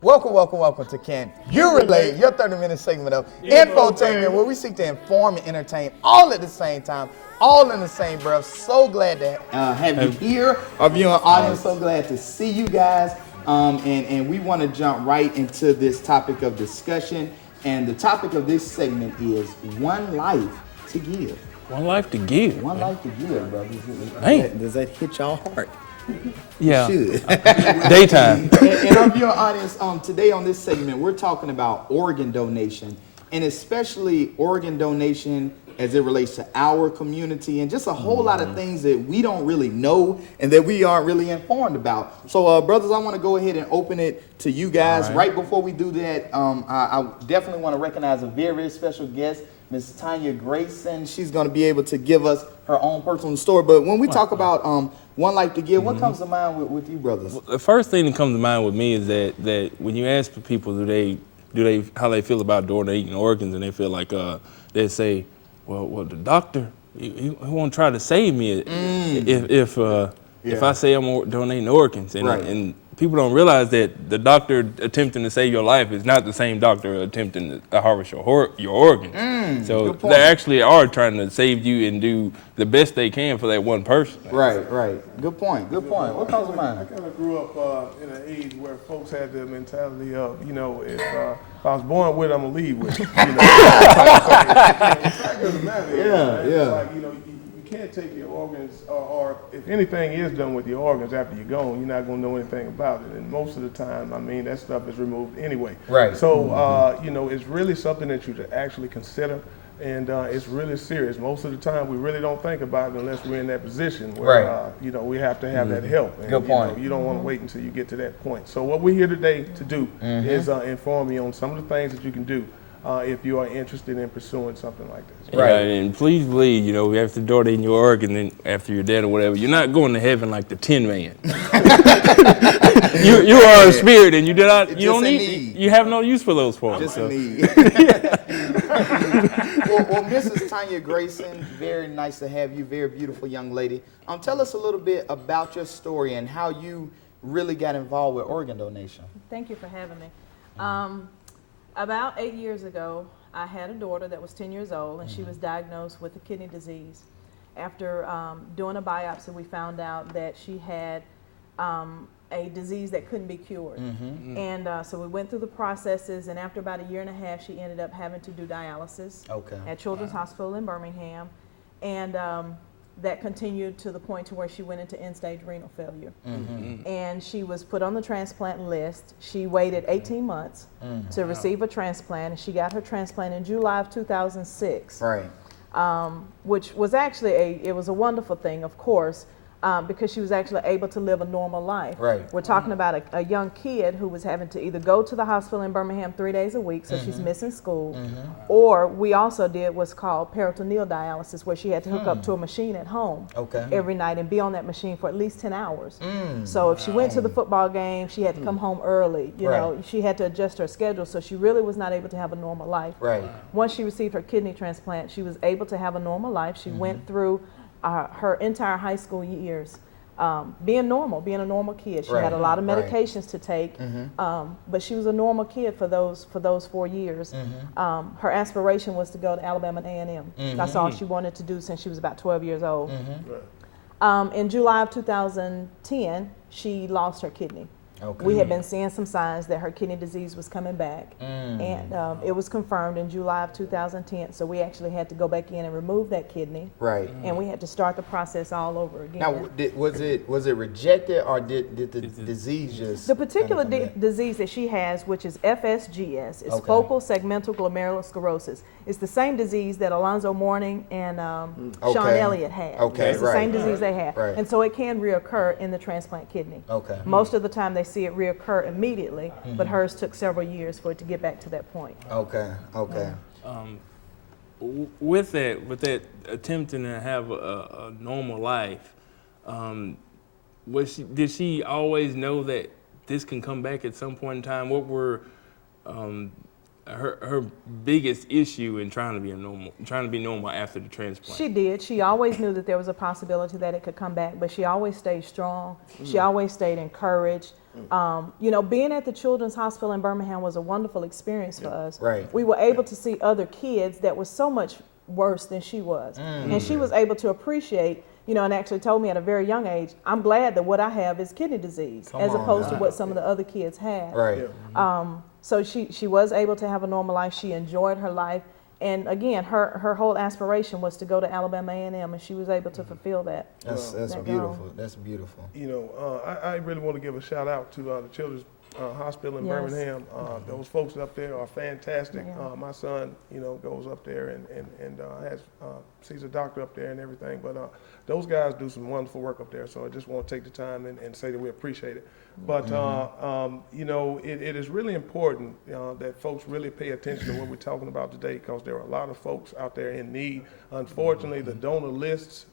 Welcome to Can You Relate, your 30-minute segment of infotainment where we seek to inform and entertain all at the same time, all in the same breath. So glad to have you here, our viewing audience. So glad to see you guys. And we want to jump right into this topic of discussion. And the topic of this segment is one life to give. One life to give. One life to give, brother. Does that hit y'all heart? Yeah. Should. Daytime. And our viewing audience, today on this segment, we're talking about organ donation, and especially organ donation as it relates to our community and just a whole lot of things that we don't really know and that we aren't really informed about. So, brothers, I want to go ahead and open it to you guys. Right before we do that, I definitely want to recognize a very, very special guest, Miss Tanya Grayson. She's going to be able to give us her own personal story. But when we talk about one life to give, what comes to mind with you, brothers? Well, the first thing that comes to mind with me is that when you ask people, how they feel about donating organs, and they feel like they say, well, the doctor, he won't try to save me if I say I'm donating organs, and people don't realize that the doctor attempting to save your life is not the same doctor attempting to harvest your organs. So they actually are trying to save you and do the best they can for that one person. Right. Good point. What comes to mind? I kind of grew up in an age where folks had the mentality of, if I was born with it, I'm going to leave with it. It doesn't matter. It's like, you can't take your organs, or if anything is done with your organs after you're gone, you're not going to know anything about it. And most of the time, that stuff is removed anyway. Right. So, it's really something that you should actually consider. And it's really serious. Most of the time, we really don't think about it unless we're in that position where, we have to have that help. And, Good point. You don't want to wait until you get to that point. So what we're here today to do is inform you on some of the things that you can do if you are interested in pursuing something like this. Right. And please believe, we have to donate your organ after you're dead or whatever. You're not going to heaven like the Tin Man. you are a spirit, and you have no use for those forms. Just a need. Well, Mrs. Tanya Grayson, very nice to have you. Very beautiful young lady. Tell us a little bit about your story and how you really got involved with organ donation. Thank you for having me. About 8 years ago, I had a daughter that was 10 years old, and she was diagnosed with a kidney disease. After doing a biopsy, we found out that she had a disease that couldn't be cured. And so we went through the processes, and after about a year and a half, she ended up having to do dialysis at Children's Hospital in Birmingham. And that continued to the point to where she went into end-stage renal failure. And she was put on the transplant list. She waited 18 months to receive a transplant, and she got her transplant in July of 2006. Right. Which was actually it was a wonderful thing, of course, because she was actually able to live a normal life. Right. We're talking about a young kid who was having to either go to the hospital in Birmingham 3 days a week, so she's missing school, or we also did what's called peritoneal dialysis, where she had to hook up to a machine at home every night and be on that machine for at least 10 hours. So if she went to the football game, she had to come home early. You know, she had to adjust her schedule, so she really was not able to have a normal life. Right. Once she received her kidney transplant, she was able to have a normal life. She went through her entire high school years being a normal kid. She had a lot of medications to take, but she was a normal kid for those 4 years. Her aspiration was to go to Alabama A&M. That's all she wanted to do since she was about 12 years old. In July of 2010, she lost her kidney. We had been seeing some signs that her kidney disease was coming back, and it was confirmed in July of 2010. So we actually had to go back in and remove that kidney, and we had to start the process all over again. Now, was it rejected, or did the disease just? The particular disease that she has, which is FSGS, is focal segmental glomerulosclerosis. It's the same disease that Alonzo Mourning and Sean Elliott had. It's the same disease they had, and so it can reoccur in the transplant kidney. Most of the time they see it reoccur immediately, but hers took several years for it to get back to that point. With that attempting to have a normal life, did she always know that this can come back at some point in time? What were her biggest issue in trying to be normal after the transplant? She did. She always knew that there was a possibility that it could come back, but she always stayed strong. She always stayed encouraged. You know, being at the Children's Hospital in Birmingham was a wonderful experience for us. Right. We were able to see other kids that were so much worse than she was. And she was able to appreciate, you know, and actually told me at a very young age, I'm glad that what I have is kidney disease, as opposed to what some of the other kids had. Right. So she was able to have a normal life. She enjoyed her life. And again, her whole aspiration was to go to Alabama A&M, and she was able to fulfill that. That's that beautiful. goal. That's beautiful. You know, I really want to give a shout out to the Children's Hospital in Yes. Birmingham. Those folks up there are fantastic. Yeah. My son, you know, goes up there and sees a doctor up there and everything. But those guys do some wonderful work up there. So I just want to take the time and say that we appreciate it. But, you know, it is really important that folks really pay attention to what we're talking about today, because there are a lot of folks out there in need. Unfortunately, the donor lists,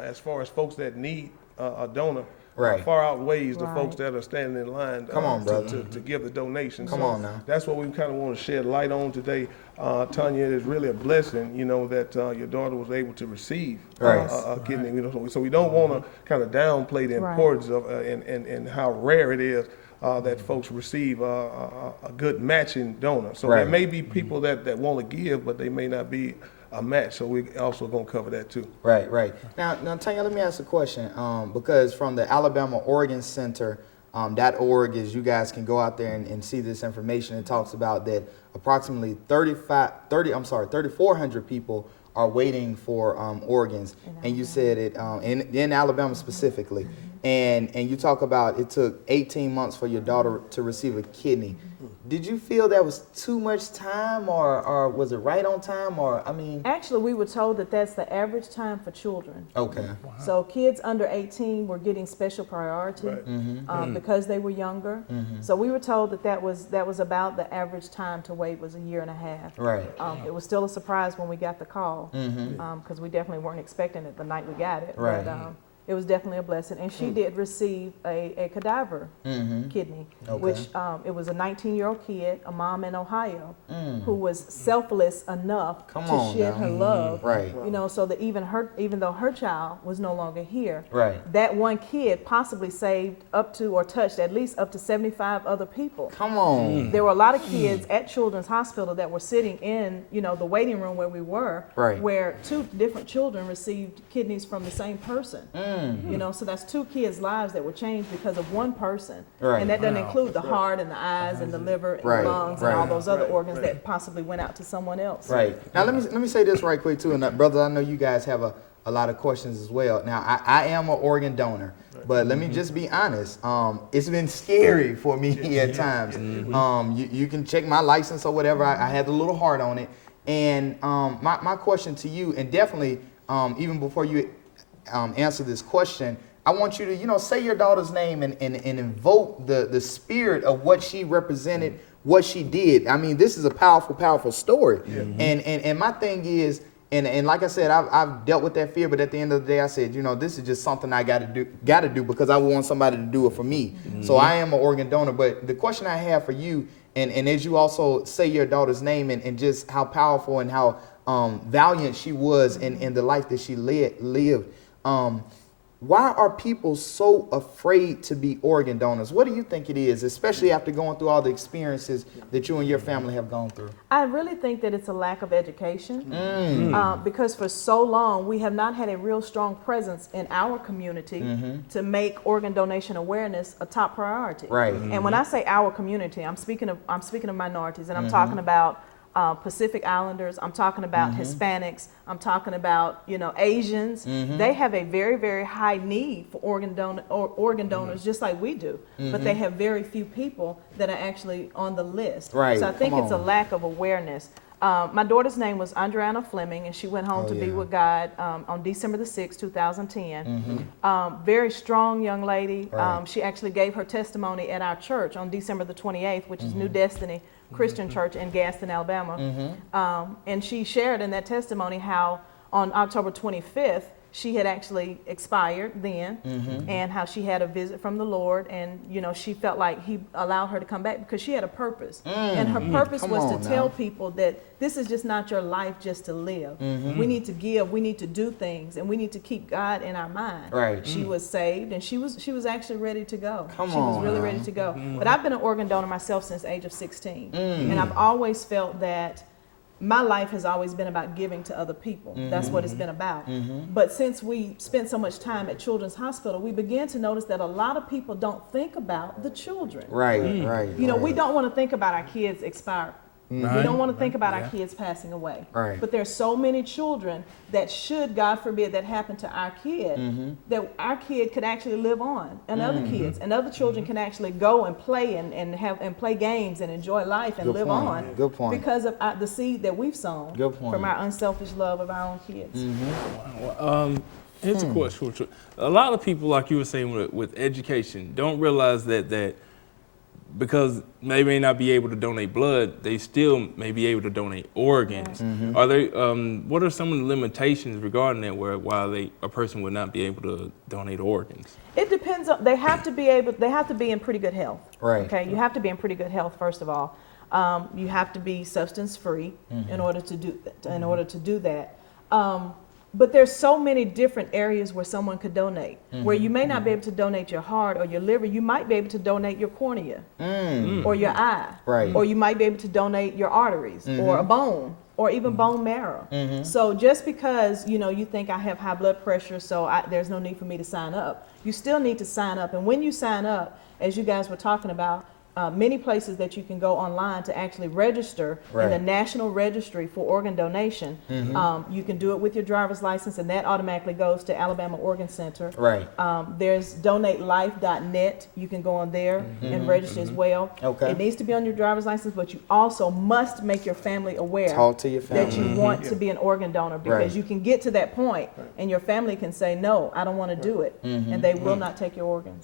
as far as folks that need a donor, Right. far outweighs the Right. folks that are standing in line Come on, brother. to give the donation. Come So on now. that's what we kind of want to shed light on today. Tanya, it is really a blessing, you know, that your daughter was able to receive Right. a kidney. You know, so we don't want to kind of downplay the Right. importance of and how rare it is that folks receive a good matching donor. So Right. there may be people that want to give, but they may not be a match. So we also going to cover that too. Right, right. Now, Tanya, let me ask a question. Because from the Alabama Organ Center, .org, is you guys can go out there and see this information. It talks about that approximately 3,400 people are waiting for organs, and you said it in Alabama specifically. And you talk about it took 18 months for your daughter to receive a kidney. Did you feel that was too much time, or was it right on time, or I mean? Actually, we were told that that's the average time for children. Okay. So kids under 18 were getting special priority Right. because they were younger. So we were told that was about the average time to wait was 1.5 years. Right. It was still a surprise when we got the call, because we definitely weren't expecting it the night we got it. Right. But, it was definitely a blessing. And she did receive a cadaver kidney, Okay. which it was a 19-year-old kid, a mom in Ohio, who was selfless enough Come to on shed now. her love. Right. You know, so that even though her child was no longer here, Right. that one kid possibly saved up to or touched at least up to 75 other people. Come on. There were a lot of kids at Children's Hospital that were sitting in, you know, the waiting room where we were, Right. where 2 different children received kidneys from the same person. You know, so that's 2 kids' lives that were changed because of one person. Right. And that doesn't include the heart and the eyes and the liver and Right, the lungs right. and all those other Right, organs right. that possibly went out to someone else. Right. Now let me say this right quick too, and brother, I know you guys have a lot of questions as well. Now I am an organ donor, but let me just be honest. It's been scary for me at times. You can check my license or whatever. I had a little heart on it, and my question to you, and definitely even before you answer this question, I want you to, you know, say your daughter's name and invoke the spirit of what she represented, what she did. I mean, this is a powerful, powerful story. And my thing is, and like I said, I've dealt with that fear, but at the end of the day, I said, you know, this is just something I got to do because I want somebody to do it for me. So I am an organ donor. But the question I have for you, and as you also say your daughter's name and just how powerful and how valiant she was in the life that she lived. Why are people so afraid to be organ donors? What do you think it is, especially after going through all the experiences that you and your family have gone through? I really think that it's a lack of education because for so long we have not had a real strong presence in our community to make organ donation awareness a top priority. Right. And when I say our community, I'm speaking of minorities, and I'm talking about Pacific Islanders, I'm talking about Hispanics, I'm talking about, you know, Asians. They have a very, very high need for organ donors, just like we do. But they have very few people that are actually on the list. Right. So I think Come it's a on. lack of awareness. My daughter's name was Andriana Fleming, and she went home to be with God on December the 6th, 2010. Very strong young lady. Right. She actually gave her testimony at our church on December the 28th, which is New Destiny Christian Church in Gaston, Alabama. And she shared in that testimony how on October 25th, she had actually expired then, and how she had a visit from the Lord, and you know, she felt like he allowed her to come back because she had a purpose, and her purpose Come was on to now. tell people that this is just not your life just to live. We need to give, we need to do things, and we need to keep God in our mind. Right. She was saved, and she was actually ready to go. Come she was on really now. ready to go. But I've been an organ donor myself since the age of 16, and I've always felt that my life has always been about giving to other people. That's what it's been about. But since we spent so much time at Children's Hospital, we began to notice that a lot of people don't think about the children. Right. You know, we don't want to think about our kids expiring. We don't want to think about our Yeah. kids passing away. Right. But there's so many children that should, God forbid, that happen to our kid, that our kid could actually live on, and other kids and other children can actually go and play and play games and enjoy life and Good live point. on Good point. because of the seed that we've sown Good point. from our unselfish love of our own kids. Here's a question. A lot of people, like you were saying, with education, don't realize that because they may not be able to donate blood, they still may be able to donate organs. Are they? What are some of the limitations regarding that, why a person would not be able to donate organs? It depends on. They have to be in pretty good health. Right. Okay. You have to be in pretty good health first of all. You have to be substance free in order to do that. But there's so many different areas where someone could donate. Where you may not be able to donate your heart or your liver, you might be able to donate your cornea or your eye, Right. or you might be able to donate your arteries or a bone or even bone marrow. So just because you think I have high blood pressure, so there's no need for me to sign up, you still need to sign up. And when you sign up, as you guys were talking about, many places that you can go online to actually register in the National Registry for Organ Donation. You can do it with your driver's license, and that automatically goes to Alabama Organ Center. Right. There's donatelife.net. You can go on there and register as well. Okay. It needs to be on your driver's license, but you also must make your family aware Talk to your that family. you want to be an organ donor, because Right. you can get to that point and your family can say, no, I don't want to do it, and they will not take your organs.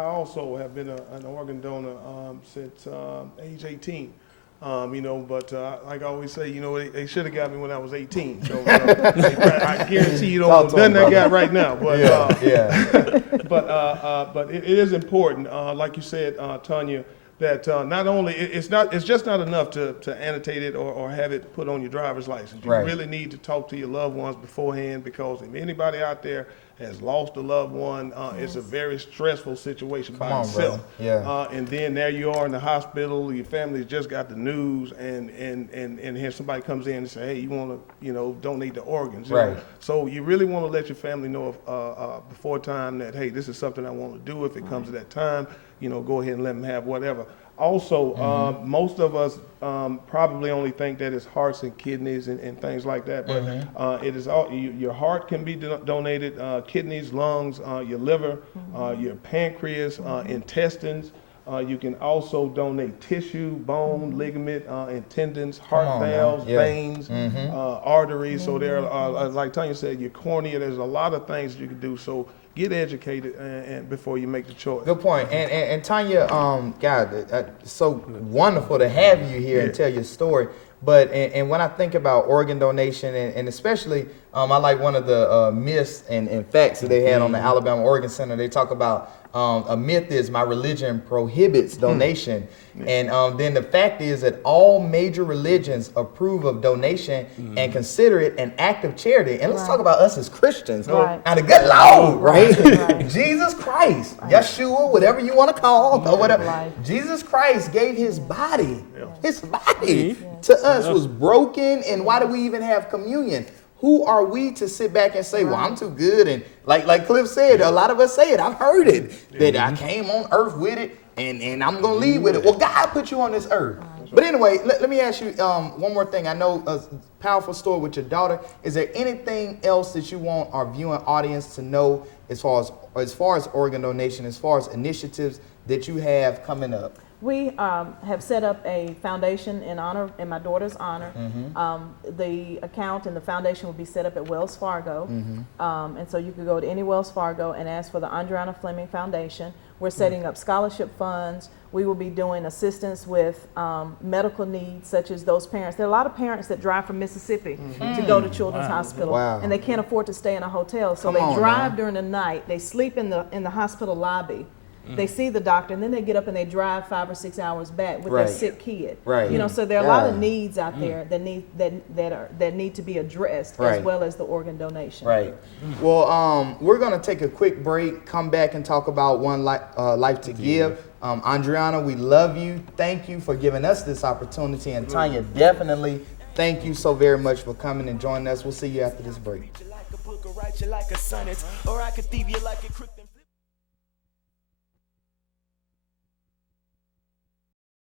I also have been an organ donor since age 18. But like I always say, they should have got me when I was 18. So I guarantee you don't know nothing I got right now. But but it is important, like you said, Tanya, that not only it's just not enough to annotate it or have it put on your driver's license. You really need to talk to your loved ones beforehand, because if anybody out there has lost a loved one, it's a very stressful situation by itself. And then there you are in the hospital, your family's just got the news, and here somebody comes in and say, hey, you want to donate the organs. Right. So you really want to let your family know before time that, hey, this is something I want to do. If it comes to that time, go ahead and let them have whatever. Also, most of us probably only think that it's hearts and kidneys and things like that, but it is all, your heart can be donated, kidneys, lungs, your liver, your pancreas, intestines. You can also donate tissue, bone, ligament, and tendons, heart valves, veins, arteries. So there are, like Tanya said, your cornea. There's a lot of things you can do. So get educated and before you make the choice. Good point. And Tanya, God, it's so wonderful to have you here and tell your story. But and when I think about organ donation, and especially, I like one of the myths and facts that they had on the Alabama Organ Center. They talk about a myth is my religion prohibits donation. And then the fact is that all major religions approve of donation and consider it an act of charity. And let's talk about us as Christians. Now the good Lord, right? Jesus Christ, Yeshua, whatever you want to call, or whatever. Jesus Christ gave his body. His body to us was broken. And why do we even have communion? Who are we to sit back and say, well, I'm too good? And like Cliff said, a lot of us say it. I've heard it, that I came on earth with it, and I'm going to leave with it. Well, God put you on this earth. But anyway, let me ask you one more thing. I know a powerful story with your daughter. Is there anything else that you want our viewing audience to know as far as organ donation, as far as initiatives that you have coming up? We have set up a foundation in my daughter's honor. The account and the foundation will be set up at Wells Fargo. And so you could go to any Wells Fargo and ask for the Andriana Fleming Foundation. We're setting up scholarship funds. We will be doing assistance with medical needs, such as those parents. There are a lot of parents that drive from Mississippi to go to Children's Hospital, and they can't afford to stay in a hotel, so they drive during the night. They sleep in the hospital lobby. They see the doctor, and then they get up and they drive 5 or 6 hours back with their sick kid. You know, so there are a lot of needs out there that need to be addressed, as well as the organ donation. Well, we're gonna take a quick break, come back and talk about One Life to Give. Andriana, we love you. Thank you for giving us this opportunity, and Tanya, definitely thank you so very much for coming and joining us. We'll see you after this break.